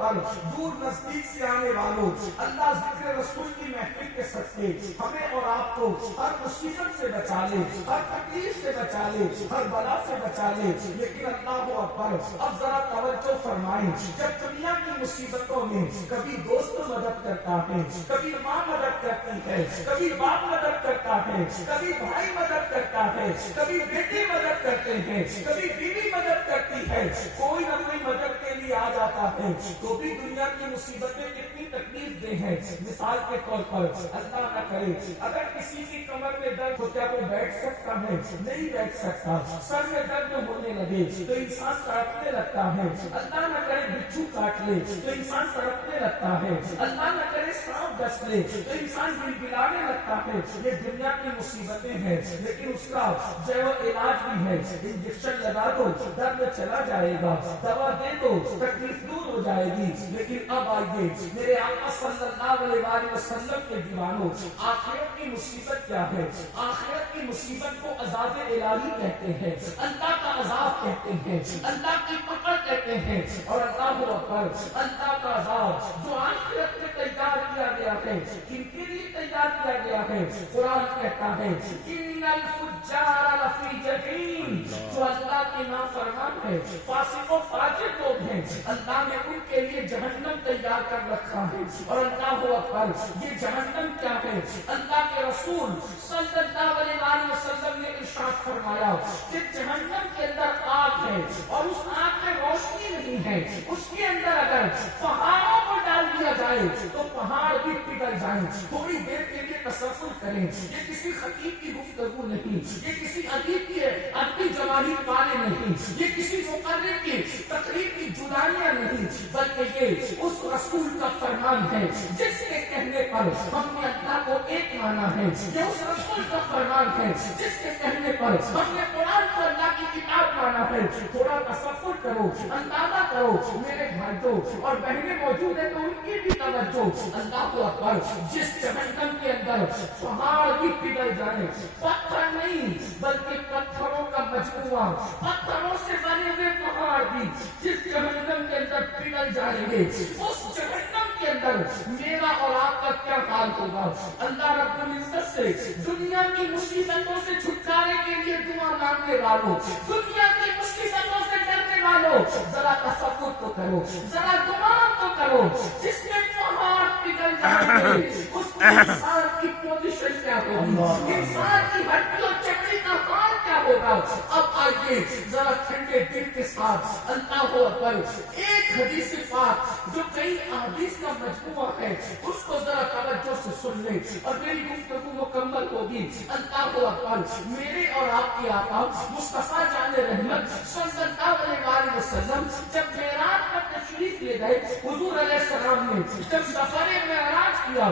اکبر، دور نزدیک سے آنے والوں، اللہ ذکر رسول کی محفل کے صدقے ہمیں اور آپ کو ہر مصیبت سے بچا لے، ہر تکلیف سے بچا لے، ہر بلا سے بچا لے۔ لیکن اللہ اکبر، اب ذرا توجہ فرمائیں، جب دنیا کی مصیبتوں میں کبھی دوست مدد کرتا ہے، کبھی ماں مدد کرتی ہے، کبھی باپ مدد کرتا ہے، کبھی بھائی مدد کرتا ہے، کبھی بیٹے مدد کرتے ہیں، کبھی بیوی مدد کرتی ہے، کوئی نہ کوئی مدد کے لیے آ جاتا ہے، تو بھی دنیا کی مصیبتیں کتنی تکلیف دہ ہیں۔ مثال کے طور پر اللہ نہ کرے اگر کسی کی کمر میں درد ہو، کیا وہ بیٹھ سکتا ہے؟ نہیں بیٹھ سکتا۔ سر میں درد ہونے لگے تو انسان تڑپنے لگتا ہے۔ اللہ نہ کرے بچھو کاٹ لے تو انسان تڑپنے لگتا ہے۔ اللہ نہ کرے سانپ ڈس لے تو انسان بلبلانے لگتا ہے۔ یہ دنیا کی مصیبتیں ہیں، لیکن اس کا جو علاج بھی ہے۔ انجیکشن لگا دو درد چلا جائے گا، دوا دے دو تکلیف دور ہو جائے گی۔ لیکن اب آئیے میرے آقا صلی اللہ علیہ وسلم کے دیوانوں، آخرت کی مصیبت کیا ہے؟ آخرت کی مصیبت کو عذاب الہی کہتے ہیں، اللہ کا عذاب کہتے ہیں، اللہ کی پکڑ کہتے ہیں۔ اور اللہ اکبر، اللہ کا عذاب جو آخرت میں تیار کیا گیا ہے، کن کے لیے تیار کیا گیا ہے؟ قرآن کہتا ہے ان الفجار لفی جحیم، جو اللہ کے نافرمان ہے، فاسق و فاجر لوگ ہیں، اللہ نے ان کے لیے جہنم تیار کر رکھا ہے۔ اور اللہ اکبر، یہ جہنم کیا ہے؟ اللہ کے رسول صلی اللہ علیہ وسلم نے ارشاد فرمایا کہ جہنم کے اندر آگ ہے، اور اس آگ میں روشنی نہیں ہے۔ اس کے اندر اگر پہاڑوں کو ڈال دیا جائے تو پہاڑ بھی پگھل جائیں۔ تھوڑی دیر کے لیے تصور کریں، یہ کسی خطیب کی گفتگو نہیں، یہ کسی ادیب کی ادبی جواہر پالے نہیں، یہ کسی مقرر کی تقریر کی جدائیاں نہیں، بلکہ یہ اس رسول کا فرمان ہے جس کے کہنے پر ہم نے اللہ کو ایک مانا ہے۔ یہ اس رسول کا فرمان ہے جس کے کہنے پر ہم نے قرآن کو اللہ کی کتاب مانا ہے۔ تھوڑا تصور کرو، اندازہ کرو، میرے بھائیوں اور بہنیں موجود ہیں تو ان کی بھی توجہ۔ اللہ اکبر، جس جہنم کے اندر پہاڑ بھی پگھل جائیں، پتھر نہیں بلکہ پتھروں کا مجموعہ، پتھروں سے بنے ہوئے پہاڑ بھی جس جہنم کے اندر پگھل جائیں گے، اس جہنم کے اندر میرا اور آپ کا کیا حال ہوگا؟ اللہ رب العزت سے دنیا کی مصیبتوں سے چھٹکارے کے لیے دعا مانگنے والوں، دنیا کی مصیبتوں سے ڈرنے والوں، ذرا تصور تو کرو، ذرا گمان تو کرو، جس میں پہاڑ پگھل جائیں گے اس انسان کی پوزیشن کیا ہوگی؟ انسان کی ہڈی اور چمڑی کا حال کیا ہوگا؟ اب آئیے ذرا ٹھنڈے دل کے ساتھ اللہ اکبر، ایک حدیث پاک جو کئی احادیث کا مجموعہ ہے، اس کو ذرا توجہ سے سن لیں اور میری گفتگو مکمل ہوگی۔ اللہ اکبر، میرے اور آپ کے آقا مصطفیٰ جان رحمت صلی اللہ علیہ وسلم جب معراج پر تشریف لے گئے، حضور علیہ السلام نے جب سفر معراج کیا،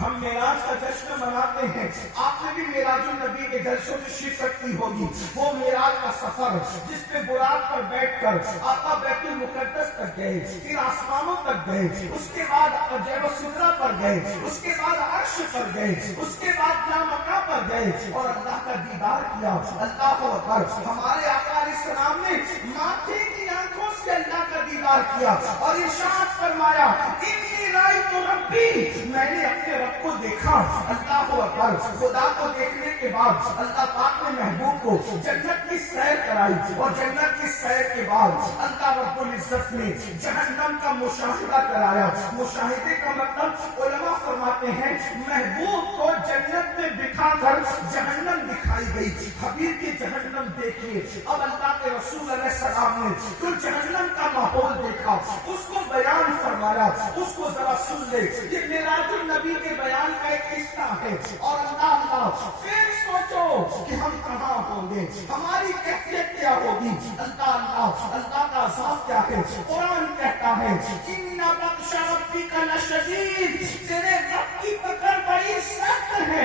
ہم معراج کا جشن مناتے ہیں، آپ نے بھی معراج النبی کے جلسوں میں شرکت کی ہوگی۔ وہ معراج کا سفر جس پہ براق پر بیٹھ کر آقا بیت المقدس تک گئے، پھر آسمانوں تک گئے، اس کے بعد جبل سدرہ پر گئے، اس کے بعد عرش پر گئے، اس کے بعد لامکہ پر گئے اور اللہ کا دیدار کیا۔ اللہ اکبر، ہمارے آقا علیہ السلام نے ماتھے کی آنکھوں سے اللہ کا دیدار کیا اور ارشاد فرمایا انی رأیت ربی، میں نے اپنے رب کو دیکھا۔ اللہ اکبر، خدا کو دیکھنے کے بعد اللہ پاک نے محبوب کو جنت کی سیر کرائی اور جنت کی سیر کے بعد اللہ رب العزت نے جہنم کا مشاہدہ کرایا۔ مشاہدے کا مطلب علماء فرماتے ہیں محبوب کو جنت میں بٹھا کر جہنم دکھائی گئی۔ حبیب کی جہنم دیکھیے، اب اللہ کے رسول علیہ السلام نے جو جہنم کا ماحول دیکھا اس کو بیان فرمایا، اس کو ذرا سن لے۔ یہ معراج النبی کے بیان کا ایک حصہ ہے اور اللہ پھر سوچو کہ ہم کہاں ہوں گے، ہماری کیفیت کیا ہوگی۔ اللہ کا عذاب کیا ہے؟ قرآن کہتا ہے ان بطش ربک لشدید، تیرے رب کی پکڑ بڑی سخت ہے۔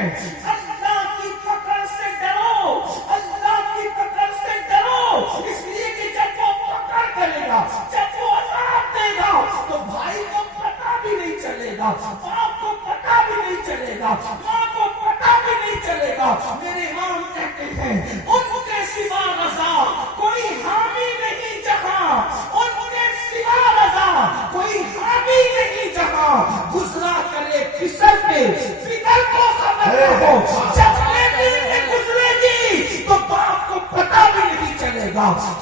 اللہ کی پکڑ سے ڈرو، اللہ کی پکڑ سے ڈرو، اس لیے کہ جب وہ پکڑ کرے گا، جب وہ عذاب دے گا تو بھائی کو پتہ بھی نہیں چلے گا، باپ کو پتہ بھی نہیں چلے گا، ماں کو پتہ بھی نہیں چلے گا۔ میرے امام کہتے ہیں ان کے سوا رضا کوئی حامی نہیں جہاں، ان کے سوا رضا کوئی